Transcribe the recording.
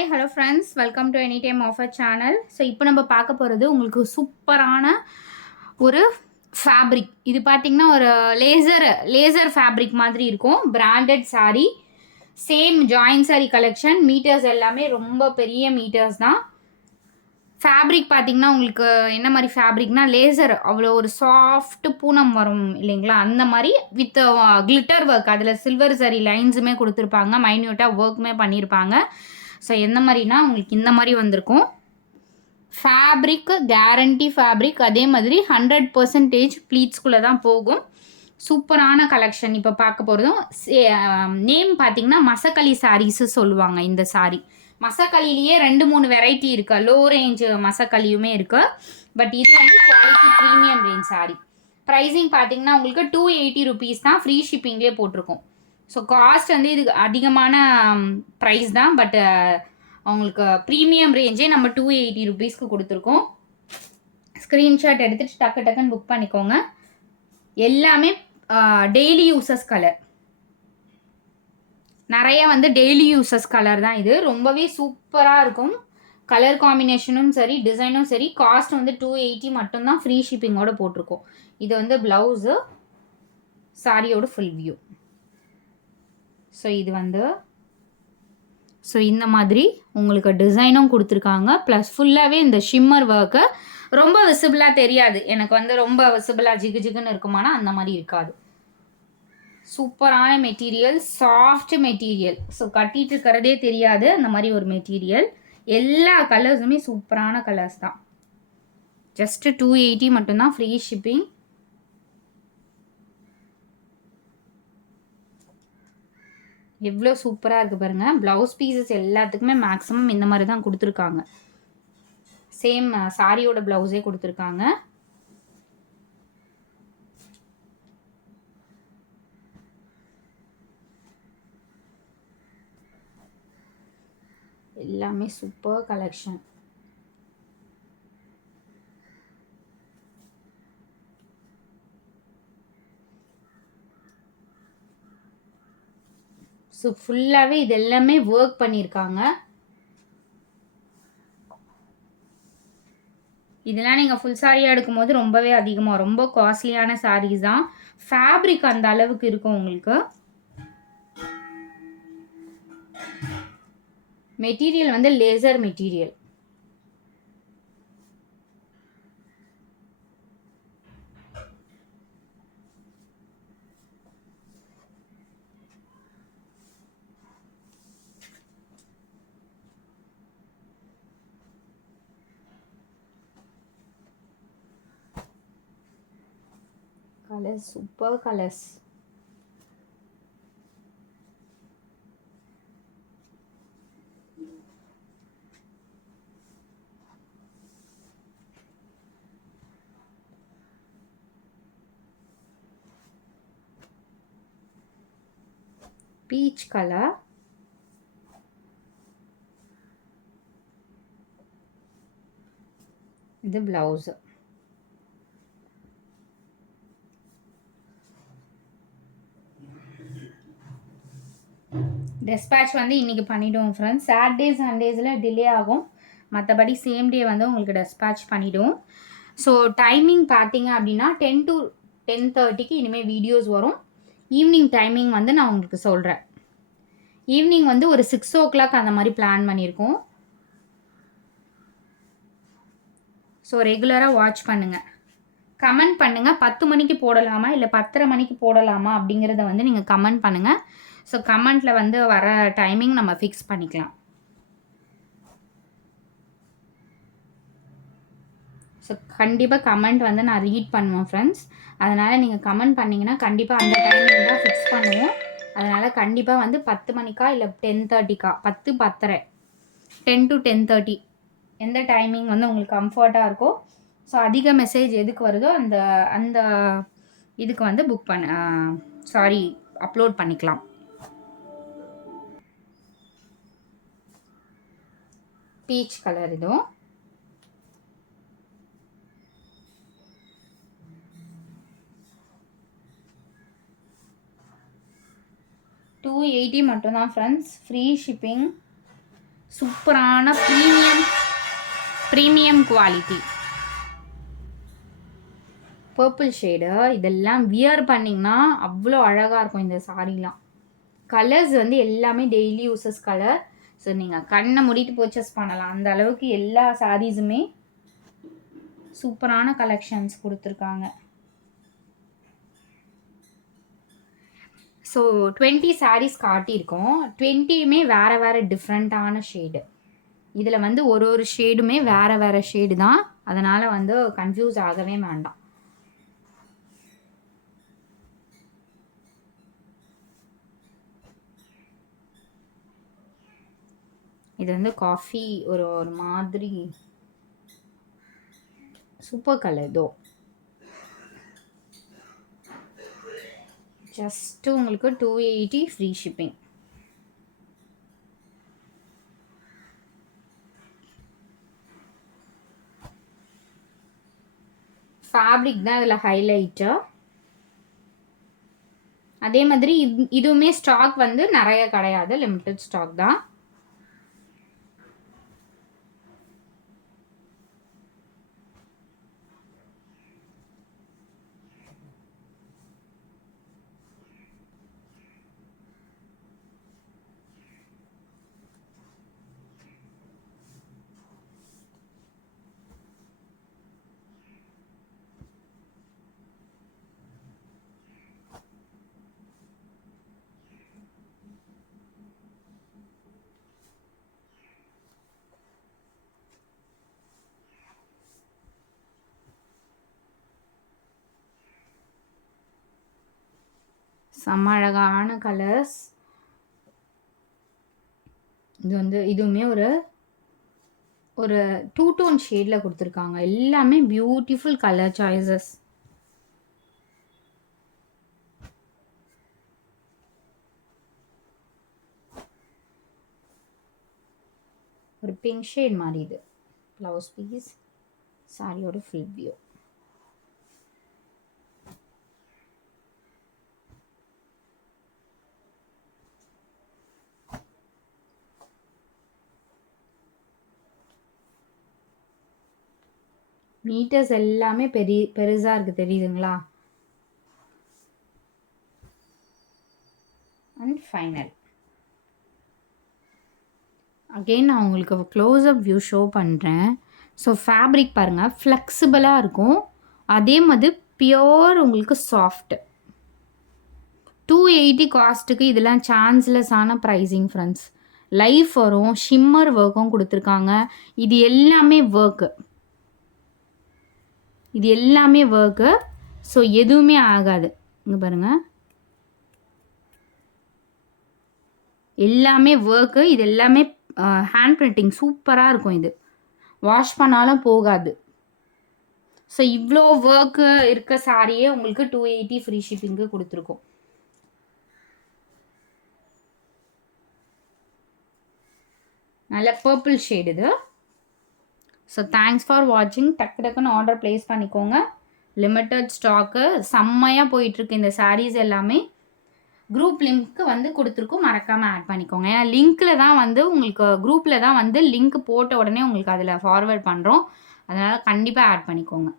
Hi hello friends, welcome to any time offer channel. So இப்போ நம்ம பார்க்க போகிறது உங்களுக்கு சூப்பரான ஒரு ஃபேப்ரிக். இது பார்த்திங்கன்னா ஒரு லேசர் ஃபேப்ரிக் மாதிரி இருக்கும். Branded sari, same join sari collection. Meters எல்லாமே ரொம்ப பெரிய மீட்டர்ஸ் தான். ஃபேப்ரிக் பார்த்திங்கன்னா உங்களுக்கு என்ன மாதிரி ஃபேப்ரிக்னா லேசர், அவ்வளோ ஒரு சாஃப்ட் பூனம் வரும் இல்லைங்களா, அந்த மாதிரி வித் கிளிட்டர் ஒர்க். அதில் சில்வர் சாரீ லைன்ஸுமே கொடுத்துருப்பாங்க, மைன்யூட்டாக ஒர்க்குமே பண்ணியிருப்பாங்க. ஸோ எந்த மாதிரினா உங்களுக்கு இந்த மாதிரி வந்திருக்கும். ஃபேப்ரிக்கு கேரண்டி ஃபேப்ரிக், அதே மாதிரி 100% ப்ளீட்ஸ்குள்ளே தான் போகும். சூப்பரான கலெக்ஷன் இப்போ பார்க்க போகிறதும். நேம் பார்த்திங்கன்னா மசக்களி சாரீஸு சொல்லுவாங்க. இந்த சாரீ மசக்களிலேயே 2-3 வெரைட்டி இருக்குது. லோ ரேஞ்சு மசக்களியுமே இருக்குது. பட் இது வந்து quality premium range sari. Pricing பார்த்திங்கன்னா உங்களுக்கு 280 rupees தான். ஃப்ரீ ஷிப்பிங்லேயே போட்டிருக்கோம். ஸோ காஸ்ட் வந்து இது அதிகமான ப்ரைஸ் தான். பட் அவங்களுக்கு ப்ரீமியம் ரேஞ்சே நம்ம 280 rupeesக்கு கொடுத்துருக்கோம். ஸ்க்ரீன்ஷாட் எடுத்துகிட்டு டக்குன்னு புக் பண்ணிக்கோங்க. எல்லாமே டெய்லி யூசஸ் கலர், நிறைய வந்து டெய்லி யூசஸ் கலர் தான். இது ரொம்பவே சூப்பராக இருக்கும். கலர் காம்பினேஷனும் சரி, டிசைனும் சரி. காஸ்ட் வந்து 280 மட்டும்தான். ஃப்ரீ ஷிப்பிங்கோடு போட்டிருக்கோம். இது வந்து ப்ளவுஸு, சாரியோட ஃபுல் வியூ. ஸோ இது வந்து இந்த மாதிரி உங்களுக்கு டிசைனும் கொடுத்துருக்காங்க. ப்ளஸ் ஃபுல்லாகவே இந்த ஷிம்மர் ஒர்க்கு ரொம்ப விசிபிளாக தெரியாது. எனக்கு வந்து ரொம்ப விசிபிளாக ஜிகுன்னு இருக்குமானா அந்த மாதிரி இருக்காது. சூப்பரான மெட்டீரியல், சாஃப்ட் மெட்டீரியல். ஸோ கட்டிட்டு இருக்கிறதே தெரியாது அந்த மாதிரி ஒரு மெட்டீரியல். எல்லா கலர்ஸுமே சூப்பரான கலர்ஸ் தான். ஜஸ்ட்டு 280 மட்டும்தான். Free shipping. எவ்வளோ சூப்பராக இருக்குது பாருங்கள். ப்ளவுஸ் பீசஸ் எல்லாத்துக்குமே மேக்ஸிமம் இந்த மாதிரி தான் கொடுத்துருக்காங்க. சேம் சாரியோட ப்ளவுஸே கொடுத்துருக்காங்க. எல்லாமே சூப்பர் கலெக்ஷன். ஸோ ஃபுல்லாகவே இது எல்லாமே ஒர்க் பண்ணியிருக்காங்க. இதெல்லாம் நீங்கள் ஃபுல் சாரியாக எடுக்கும்போது ரொம்பவே அதிகமாக, ரொம்ப காஸ்ட்லியான சாரீஸ் தான். ஃபேப்ரிக் அந்த அளவுக்கு இருக்கும் உங்களுக்கு. மெட்டீரியல் வந்து laser material. Colours super colours. Peach colour, இது பிளவுஸ். டெஸ்பேட்ச் வந்து இன்றைக்கி பண்ணிவிடுவோம் ஃப்ரெண்ட்ஸ். சாட்டர்டே சண்டேஸில் டிலே ஆகும், மற்றபடி சேம் டே வந்து உங்களுக்கு டெஸ்பேட்ச் பண்ணிவிடுவோம். ஸோ டைமிங் பார்த்தீங்க அப்படின்னா 10 to 10:30க்கு இனிமேல் வீடியோஸ் வரும். ஈவினிங் டைமிங் வந்து நான் உங்களுக்கு சொல்கிறேன். ஈவினிங் வந்து ஒரு 6 o'clock அந்த மாதிரி பிளான் பண்ணியிருக்கோம். ஸோ ரெகுலராக வாட்ச் பண்ணுங்கள், கமெண்ட் பண்ணுங்கள். 10 மணிக்கு போடலாமா இல்லை 10:30 மணிக்கு போடலாமா அப்படிங்கிறத வந்து நீங்கள் கமெண்ட் பண்ணுங்கள். ஸோ கமெண்ட்டில் வந்து வர டைமிங் நம்ம ஃபிக்ஸ் பண்ணிக்கலாம். ஸோ கண்டிப்பாக கமெண்ட் வந்து நான் ரீட் பண்ணுவேன் ஃப்ரெண்ட்ஸ். அதனால் நீங்கள் கமெண்ட் பண்ணிங்கன்னா கண்டிப்பாக அந்த டைமிங் தான் ஃபிக்ஸ் பண்ணுவோம். அதனால் கண்டிப்பாக வந்து 10 மணிக்கா இல்லை 10:30க்கா, 10, 10:30, 10 to 10:30 எந்த டைமிங் வந்து உங்களுக்கு கம்ஃபர்ட்டாக இருக்கோ, ஸோ அதிக மெசேஜ் எதுக்கு வருதோ அந்த அந்த இதுக்கு வந்து அப்லோட் பண்ணிக்கலாம். பீச் கலர் இதுவும். $280 மட்டும்தான் ஃப்ரெண்ட்ஸ். Free shipping. சூப்பரான ப்ரீமியம் குவாலிட்டி பர்பிள் ஷேடு. இதெல்லாம் வியர் பண்ணிங்கன்னா அவ்வளோ அழகாக இருக்கும் இந்த சாரீலாம். கலர்ஸ் வந்து எல்லாமே டெய்லி யூசஸ் கலர். ஸோ நீங்கள் கண்ணை மூடிட்டு பர்ச்சேஸ் பண்ணலாம். அந்த அளவுக்கு எல்லா சாரீஸுமே சூப்பரான கலெக்ஷன்ஸ் கொடுத்துருக்காங்க. ஸோ 20 சாரீஸ் காட்டியிருக்கோம். 20யுமே வேறு வேறு டிஃப்ரெண்ட்டான ஷேடு. இதில் வந்து ஒரு ஷேடுமே வேறு வேறு ஷேடு தான். அதனால் வந்து கன்ஃபியூஸ் ஆகவே வேண்டாம். இது வந்து காஃபி ஒரு மாதிரி சூப்பர் கலர் தோ. ஜஸ்ட்டு உங்களுக்கு 280 ஃப்ரீ ஷிப்பிங். ஃபேப்ரிக் தான் இதில் ஹைலைட்டு. அதே மாதிரி இதுவுமே ஸ்டாக் வந்து நிறைய கிடையாது, லிமிட்டட் ஸ்டாக் தான். செம்ம அழகான கலர்ஸ். இது வந்து இதுவுமே ஒரு 2 டோன் ஷேடில் கொடுத்துருக்காங்க. எல்லாமே பியூட்டிஃபுல் கலர் சாய்ஸஸ். ஒரு பிங்க் ஷேட் மாதிரி இது ப்ளவுஸ் பீஸ். சாரியோட ஃபுல் வியூ. மீட்டர்ஸ் எல்லாமே பெருசாக இருக்குது, தெரியுதுங்களா? அண்ட் ஃபைனல் அகெயின் நான் உங்களுக்கு க்ளோஸ்அப் வியூ ஷோ பண்ணுறேன். ஸோ ஃபேப்ரிக் பாருங்கள், ஃப்ளெக்சிபிளாக இருக்கும். அதே மாதிரி பியோர் உங்களுக்கு சாஃப்ட். 280 காஸ்ட்டுக்கு இதெல்லாம் சான்ஸ்லெஸ்ஸான ப்ரைஸிங் ஃப்ரெண்ட்ஸ். லைஃப் வரும், ஷிம்மர் ஒர்க்கும் கொடுத்துருக்காங்க. இது எல்லாமே ஒர்க்கு. ஸோ எதுவுமே ஆகாது. இங்கே பாருங்கள், எல்லாமே ஒர்க்கு. இது எல்லாமே ஹேண்ட் பிரிண்டிங் சூப்பராக இருக்கும். இது வாஷ் பண்ணாலும் போகாது. ஸோ இவ்வளோ ஒர்க்கு இருக்க சாரியே உங்களுக்கு 280 ஃப்ரீ ஷிப்பிங்கு கொடுத்துருக்கோம். நல்ல பர்பிள் ஷேடு இது. ஸோ தேங்க்ஸ் ஃபார் வாட்சிங். டக்குன்னு ஆர்டர் ப்ளேஸ் பண்ணிக்கோங்க. லிமிட்டட் ஸ்டாக்கு செம்மையாக போயிட்டுருக்கு. இந்த சாரீஸ் எல்லாமே குரூப் லிங்க்கு வந்து கொடுத்துருக்கோம், மறக்காமல் ஆட் பண்ணிக்கோங்க. ஏன்னா லிங்க்கில் தான் வந்து உங்களுக்கு குரூப்பில் தான் வந்து லிங்க் போட்ட உடனே உங்களுக்கு அதில் ஃபார்வேர்ட் பண்ணுறோம். அதனால் கண்டிப்பாக ஆட் பண்ணிக்கோங்க.